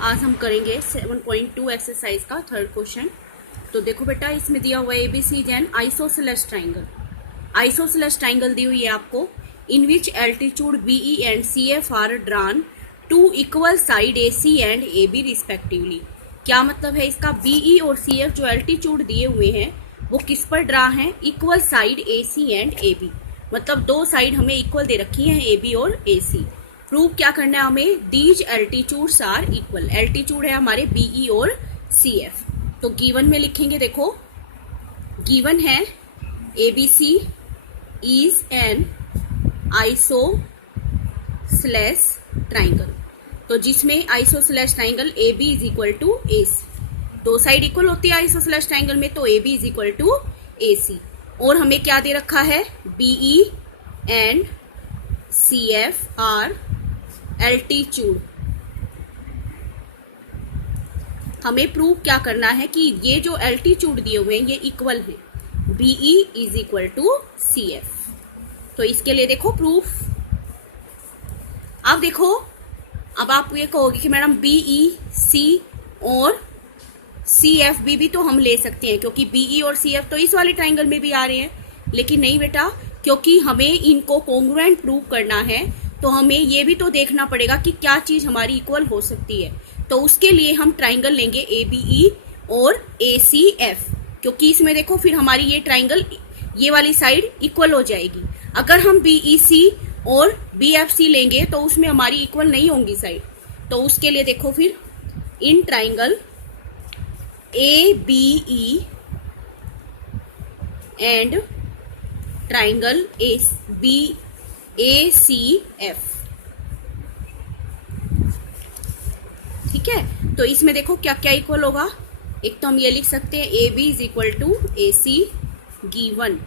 आज हम करेंगे 7.2 एक्सरसाइज का थर्ड क्वेश्चन। तो देखो बेटा, इसमें दिया हुआ है ABCD and isosceles triangle. Isosceles triangle दी हुई है आपको, in which altitude BE and CF are drawn to equal side AC and AB respectively. क्या मतलब है इसका? BE और CF जो एल्टीट्यूड दिए हुए हैं वो किस पर ड्रा हैं? Equal side AC and AB। मतलब दो साइड हमें इक्वल दे रखी है, AB और AC। प्रूव क्या करना है हमें? These altitudes are equal. Altitude है हमारे BE और CF। तो गिवन में लिखेंगे, देखो गिवन है ABC is an isosceles triangle. तो जिसमें isosceles triangle AB is equal to AC। दो साइड इक्वल होती है आइसोसेलेस ट्राइंगल में, तो AB is equal to AC। और हमें क्या दे रखा है? BE and CF are altitude. हमें प्रूव क्या करना है कि ये जो एल्टीट्यूड दिए हुए हैं ये इक्वल है। BE is equal to CF। तो इसके लिए देखो प्रूफ। अब देखो, अब आप ये कहोगे कि मैडम BE C और CF भी तो हम ले सकते हैं, क्योंकि BE और CF तो इस वाले ट्राइंगल में भी आ रहे हैं। लेकिन नहीं बेटा, क्योंकि हमें इनको कॉन्ग्रुएंट प्रूव करना है, तो हमें ये भी तो देखना पड़ेगा कि क्या चीज हमारी इक्वल हो सकती है। तो उसके लिए हम ट्राइंगल लेंगे ABE और ACF, क्योंकि इसमें देखो फिर हमारी ये ट्राइंगल ये वाली साइड इक्वल हो जाएगी। अगर हम BEC और BFC लेंगे तो उसमें हमारी इक्वल नहीं होंगी साइड। तो उसके लिए देखो फिर in triangle ABE and triangle ACF। ठीक है, तो इसमें देखो क्या क्या इक्वल होगा। एक तो हम ये लिख सकते हैं AB is equal to AC given.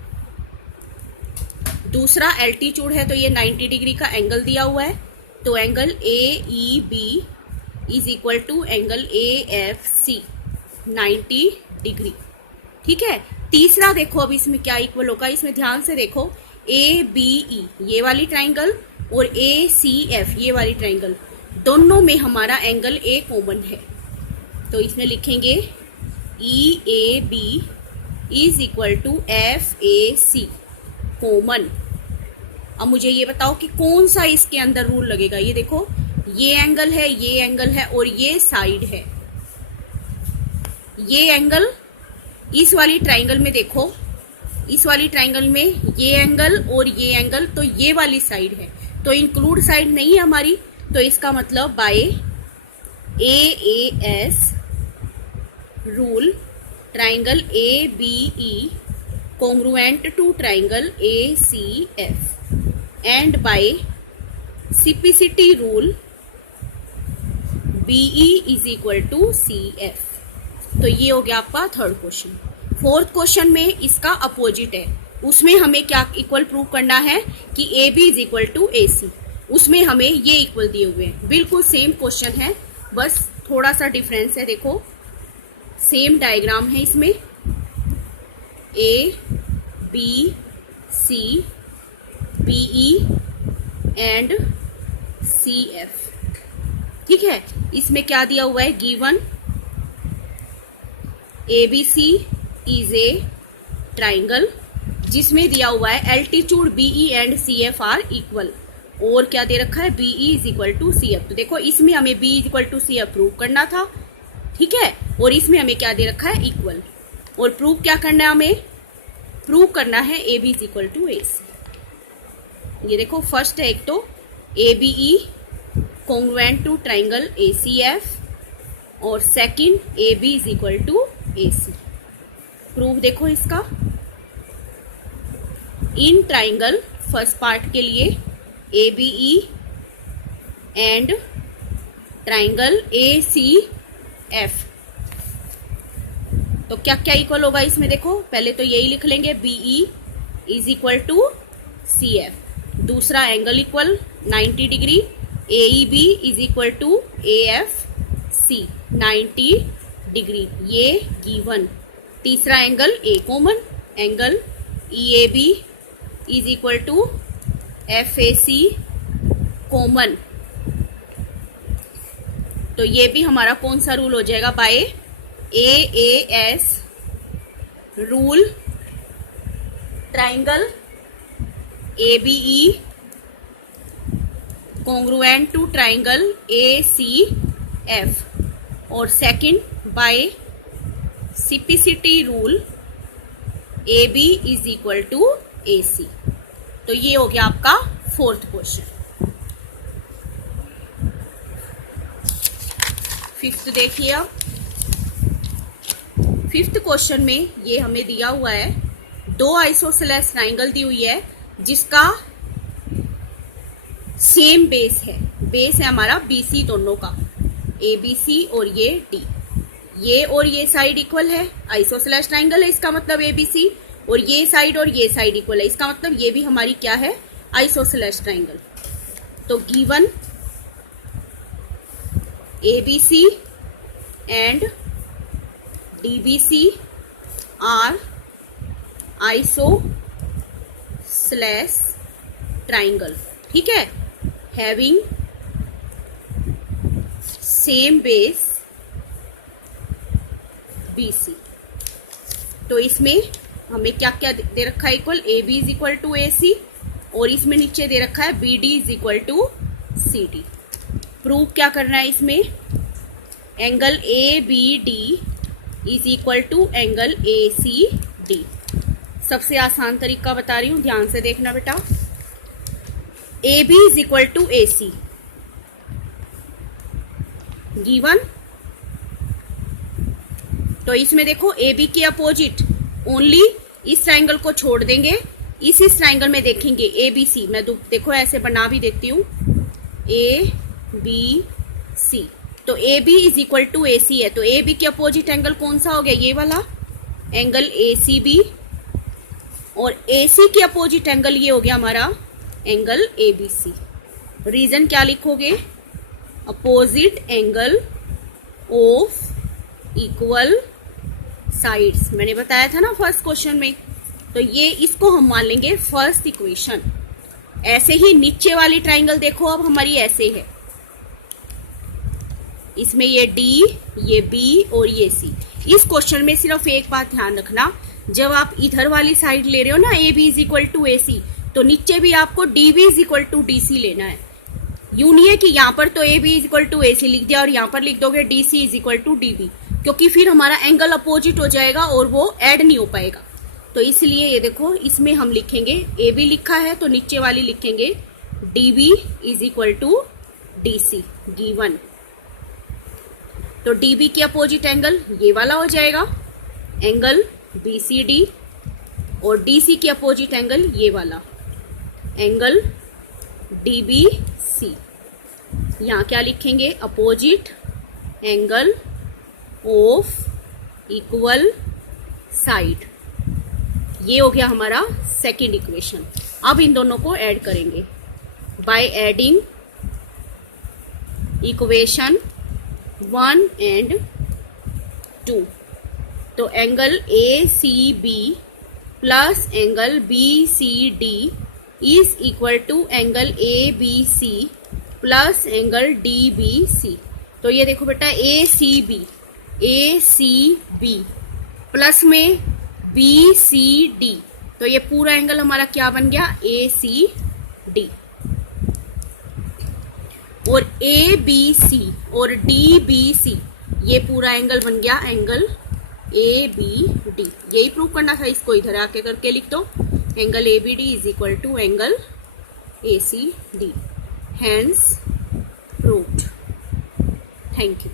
दूसरा एल्टीट्यूड है तो ये 90 डिग्री का एंगल दिया हुआ है, तो angle AEB is equal to angle AFC 90 degree. ठीक है, तीसरा देखो अब इसमें क्या इक्वल होगा। इसमें ध्यान से देखो, ABE ये वाली ट्राइंगल और ACF ये वाली ट्राइंगल, दोनों में हमारा एंगल A कॉमन है। तो इसमें लिखेंगे EAB is equal to FAC common. अब मुझे ये बताओ कि कौन सा इसके अंदर रूल लगेगा। ये देखो, ये एंगल है, ये एंगल है और ये साइड है। ये एंगल इस वाली ट्राइंगल में देखो, इस वाली ट्राइंगल में ये एंगल और ये एंगल, तो ये वाली साइड है, तो इंक्लूड साइड नहीं है हमारी। तो इसका मतलब by AAS rule triangle ABE congruent to triangle ACF and by CPCT rule BE is equal to CF। तो ये हो गया आपका थर्ड क्वेश्चन। फोर्थ क्वेश्चन में इसका अपोजिट है, उसमें हमें क्या इक्वल प्रूव करना है कि AB is equal to AC। उसमें हमें ये इक्वल दिए हुए हैं, बिल्कुल सेम क्वेश्चन है, बस थोड़ा सा डिफरेंस है। देखो सेम डायग्राम है इसमें, ABC BE एंड CF। ठीक है, इसमें क्या दिया हुआ है? Given ABC is a triangle जिसमें दिया हुआ है altitude BE and CF are equal. और क्या दे रखा है? BE is equal to CF। तो देखो इसमें हमें B is equal to CF prove करना था। ठीक है, और इसमें हमें क्या दे रखा है? इक्वल। और प्रूव क्या करना है हमें? प्रूव करना है AB is equal to AC। ये देखो फर्स्ट है एक तो ABE congruent to triangle ACF और second AB is equal to AC। Proof देखो इसका, इन ट्राइंगल फर्स्ट पार्ट के लिए ABE एंड ट्राइंगल ACF। तो क्या क्या इक्वल होगा इसमें? देखो पहले तो यही लिख लेंगे, BE is equal to CF। दूसरा angle equal 90 degree, AEB is equal to AFC 90 degree, ये गिवन। तीसरा angle A common, angle EAB is equal to FAC common. तो ये भी हमारा कौन सा रूल हो जाएगा, by AAS rule. Triangle ABE congruent to triangle ACF, और second by CPCT rule AB is equal to AC। तो ये हो गया आपका फोर्थ क्वेश्चन। फिफ्थ देखिए, अब फिफ्थ क्वेश्चन में ये हमें दिया हुआ है, दो आइसोसेलेस ट्राइंगल दी हुई है जिसका सेम बेस है। बेस है हमारा BC दोनों का, ABC और ये D। ये और ये साइड इक्वल है, आइसोसेलेस ट्राइंगल है, इसका मतलब ABC, और ये साइड इक्वल है, इसका मतलब ये भी हमारी क्या है, आइसोसेलेस ट्राइंगल। तो given ABC and DBC are isosceles triangle, ठीक है, हैविंग सेम बेस BC। तो इसमें हमें क्या क्या दे रखा है, equal AB is equal to AC, और इसमें नीचे दे रखा है BD is equal to CD। Prove क्या करना है इसमें, angle ABD is equal to angle ACD। सबसे आसान तरीका बता रही हूं, ध्यान से देखना बेटा। AB is equal to AC given, तो इसमें देखो AB के अपोजिट ओनली इस ट्राइंगल को छोड़ देंगे, इस ट्राइंगल में देखेंगे ABC। मैं देखो ऐसे बना भी देती हूं, ABC। तो AB is equal to AC है, तो AB के अपोजिट एंगल कौन सा हो गया, ये वाला एंगल ACB, और AC के अपोजिट एंगल ये हो गया हमारा एंगल ABC। रीजन क्या लिखोगे, opposite angle of equal sides, मैंने बताया था ना फर्स्ट क्वेश्चन में। तो ये इसको हम मान लेंगे फर्स्ट इक्वेशन। ऐसे ही नीचे वाली ट्राइंगल देखो, अब हमारी ऐसे है, इसमें ये D, ये B और ये C। इस क्वेश्चन में सिर्फ एक बात ध्यान रखना, जब आप इधर वाली साइड ले रहे हो ना AB is equal to AC, तो नीचे भी आपको DB is equal to DC लेना है। यूं नहीं है कि यहाँ पर तो AB is equal to AC लिख दिया और यहाँ पर लिख दोगे DC is equal to DB, क्योंकि फिर हमारा एंगल अपोजिट हो जाएगा और वो ऐड नहीं हो पाएगा। तो इसलिए ये देखो, इसमें हम लिखेंगे AB लिखा है तो नीचे वाली लिखेंगे DB is equal to DC given. तो DB के अपोजिट एंगल ये वाला हो जाएगा एंगल BCD, और DC के अपोजिट एंगल ये वाला एंगल DBC। यहाँ क्या लिखेंगे, opposite angle of equal side. ये हो गया हमारा सेकंड इक्वेशन। अब इन दोनों को ऐड करेंगे बाय एडिंग इक्वेशन 1 एंड 2। तो angle ACB plus angle BCD is equal to angle ABC plus angle DBC। तो ये देखो बेटा, ACB प्लस में BCD, तो ये पूरा एंगल हमारा क्या बन गया, ACD। और ABC और DBC, ये पूरा एंगल बन गया एंगल ABD। यही प्रूव करना था, इसको इधर आके करके लिख दो, angle ABD is equal to angle ACD। Hence proved. Thank you.